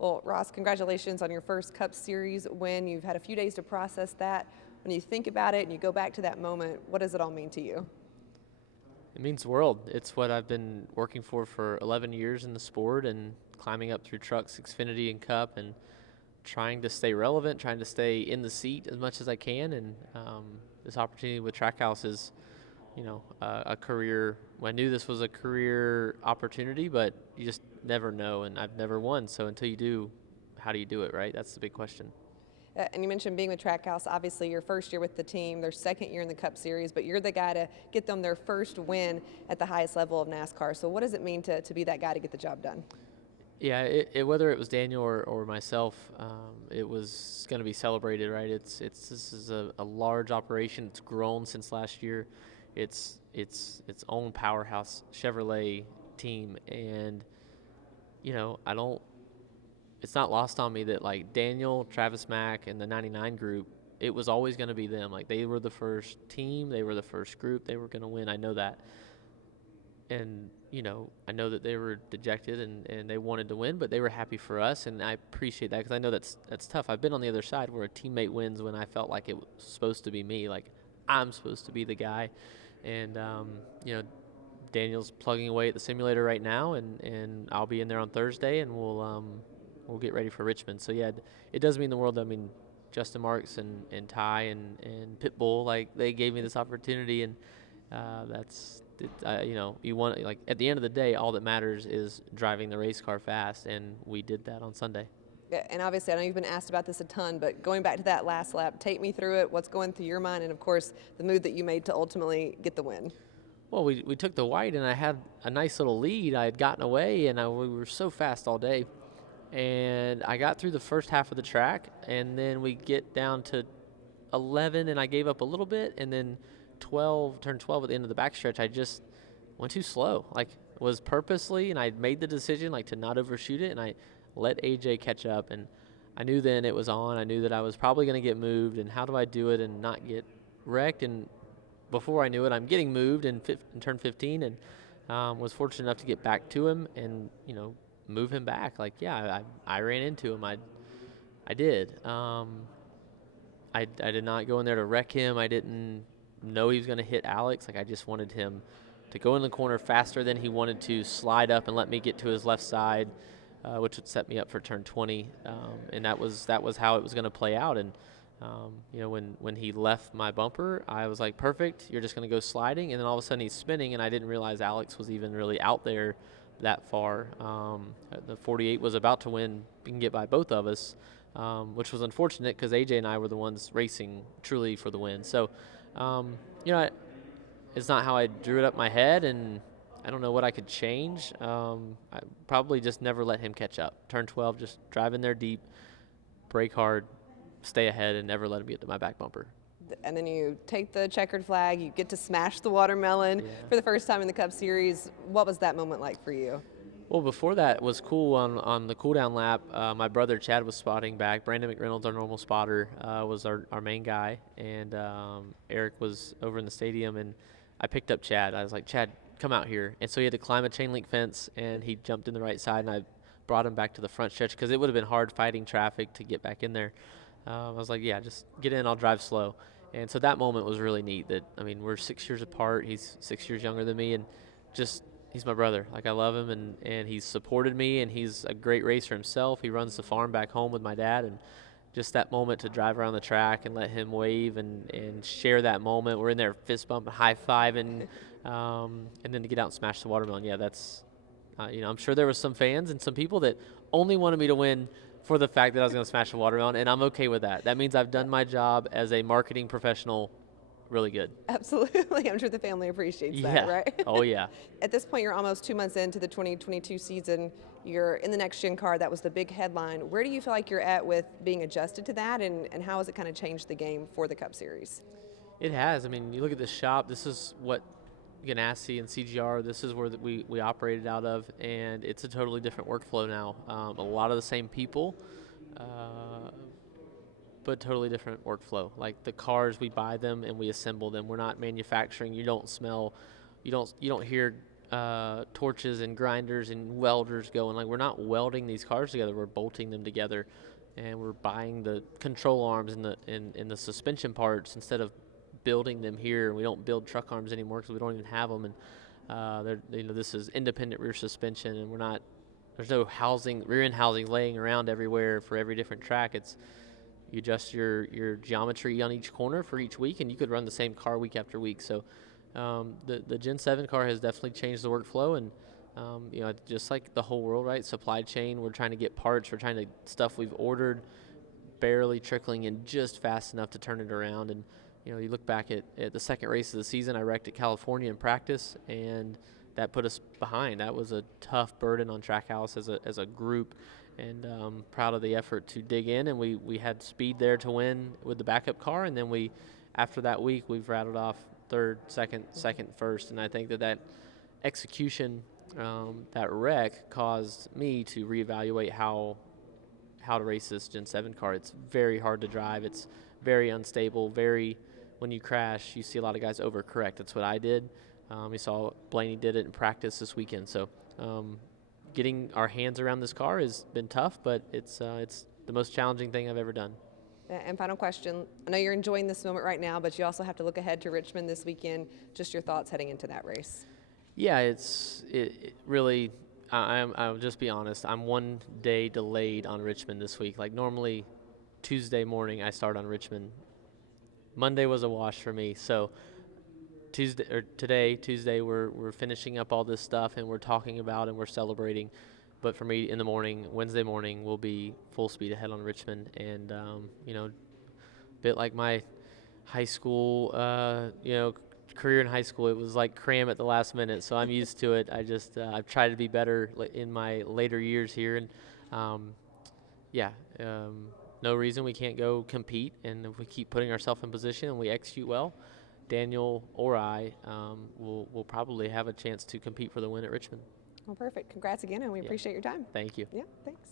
Well, Ross, congratulations on your first Cup Series win. You've had a few days to process that. When you think about it and you go back to that moment, what does it all mean to you? It means the world. It's what I've been working for 11 years in the sport and climbing up through trucks, Xfinity, and Cup, and trying to stay relevant, trying to stay in the seat as much as I can. And this opportunity with Trackhouse is, a career. I knew this was a career opportunity, but you just never know, and I've never won. So until you do, how do you do it, right? That's the big question. And you mentioned being with Trackhouse, obviously your first year with the team, their second year in the Cup Series, but you're the guy to get them their first win at the highest level of NASCAR. So what does it mean to be that guy to get the job done? Yeah, whether it was Daniel or myself, it was going to be celebrated, right? This is a large operation. It's grown since last year. It's its own powerhouse Chevrolet team, and I don't. It's not lost on me that like Daniel, Travis Mack, and the '99 group, it was always going to be them. Like they were the first team, they were the first group, they were going to win. I know that, and I know that they were dejected and they wanted to win, but they were happy for us, and I appreciate that because I know that's tough. I've been on the other side where a teammate wins when I felt like it was supposed to be me, like I'm supposed to be the guy, and Daniel's plugging away at the simulator right now, and I'll be in there on Thursday, and we'll get ready for Richmond. So yeah, it does mean the world. I mean, Justin Marks and Ty and Pitbull, like they gave me this opportunity, and that's you want, like, at the end of the day, all that matters is driving the race car fast, and we did that on Sunday. Yeah, and obviously I know you've been asked about this a ton, but going back to that last lap, take me through it. What's going through your mind, and of course the move that you made to ultimately get the win? Well, we took the white, and I had a nice little lead. I had gotten away, and we were so fast all day. And I got through the first half of the track, and then we get down to 11, and I gave up a little bit, and then turned 12 at the end of the backstretch. I just went too slow. Like, it was purposely, and I made the decision like to not overshoot it, and I let AJ catch up, and I knew then it was on. I knew that I was probably going to get moved, and how do I do it and not get wrecked? And before I knew it, I'm getting moved in turn 15, and was fortunate enough to get back to him and move him back. Like, yeah, I ran into him. I did. I did not go in there to wreck him. I didn't know he was going to hit Alex. Like, I just wanted him to go in the corner faster than he wanted to, slide up and let me get to his left side, which would set me up for turn 20. And that was how it was going to play out. And when he left my bumper, I was like, perfect, you're just going to go sliding. And then all of a sudden he's spinning, and I didn't realize Alex was even really out there that far. The 48 was about to win and get by both of us, which was unfortunate because AJ and I were the ones racing truly for the win. So, it's not how I drew it up my head, and I don't know what I could change. I probably just never let him catch up. Turn 12, just drive in there deep, brake hard, stay ahead, and never let him get to my back bumper. And then you take the checkered flag, you get to smash the watermelon for the first time in the Cup Series. What was that moment like for you? Well, before that was cool. On the cool-down lap, my brother Chad was spotting back. Brandon McReynolds, our normal spotter, was our main guy, and Eric was over in the stadium, and I picked up Chad. I was like, Chad, come out here. And so he had to climb a chain link fence, and he jumped in the right side, and I brought him back to the front stretch because it would have been hard fighting traffic to get back in there. I was like, yeah, just get in, I'll drive slow. And so that moment was really neat. We're 6 years apart. He's 6 years younger than me, and just he's my brother. Like, I love him, and he's supported me, and he's a great racer himself. He runs the farm back home with my dad, and just that moment to drive around the track and let him wave and share that moment. We're in there fist bumping, high-fiving, and then to get out and smash the watermelon. Yeah, that's, I'm sure there was some fans and some people that only wanted me to win for the fact that I was going to smash the watermelon, and I'm okay with that. That means I've done my job as a marketing professional really good. Absolutely. I'm sure the family appreciates that, right? Oh, yeah. At this point, you're almost 2 months into the 2022 season. You're in the next-gen car. That was the big headline. Where do you feel like you're at with being adjusted to that, and how has it kind of changed the game for the Cup Series? It has. I mean, you look at this shop, this is what Ganassi and CGR, this is where we operated out of, and it's a totally different workflow now. A lot of the same people, but totally different workflow. Like, the cars, we buy them and we assemble them. We're not manufacturing. You don't smell, you don't hear torches and grinders and welders going. Like, we're not welding these cars together, we're bolting them together, and we're buying the control arms and the suspension parts instead of building them here. We don't build truck arms anymore because we don't even have them. And this is independent rear suspension, and there's no rear end housing laying around everywhere for every different track. It's you adjust your geometry on each corner for each week, and you could run the same car week after week. So the Gen 7 car has definitely changed the workflow, and just like the whole world, right? Supply chain, we're trying to get parts, stuff we've ordered barely trickling in just fast enough to turn it around. And you look back at the second race of the season, I wrecked at California in practice, and that put us behind. That was a tough burden on Trackhouse as a group, and proud of the effort to dig in. And we had speed there to win with the backup car, and then after that week, we've rattled off third, second, first. And I think that execution, that wreck caused me to reevaluate how to race this Gen 7 car. It's very hard to drive. It's very unstable. When you crash, you see a lot of guys overcorrect. That's what I did. We saw Blaney did it in practice this weekend. So getting our hands around this car has been tough, but it's the most challenging thing I've ever done. And final question, I know you're enjoying this moment right now, but you also have to look ahead to Richmond this weekend. Just your thoughts heading into that race. Yeah, it really, I'll just be honest, I'm one day delayed on Richmond this week. Like, normally Tuesday morning I start on Richmond. Monday was a wash for me. So Tuesday, we're finishing up all this stuff, and we're talking about and we're celebrating. But for me, in the morning, Wednesday morning, we'll be full speed ahead on Richmond. And, a bit like my high school, career in high school, it was like cram at the last minute. So I'm used to it. I've tried to be better in my later years here. And, no reason we can't go compete. And if we keep putting ourselves in position and we execute well, Daniel or I will probably have a chance to compete for the win at Richmond. Well, perfect. Congrats again, and we appreciate your time. Thank you. Yeah, thanks.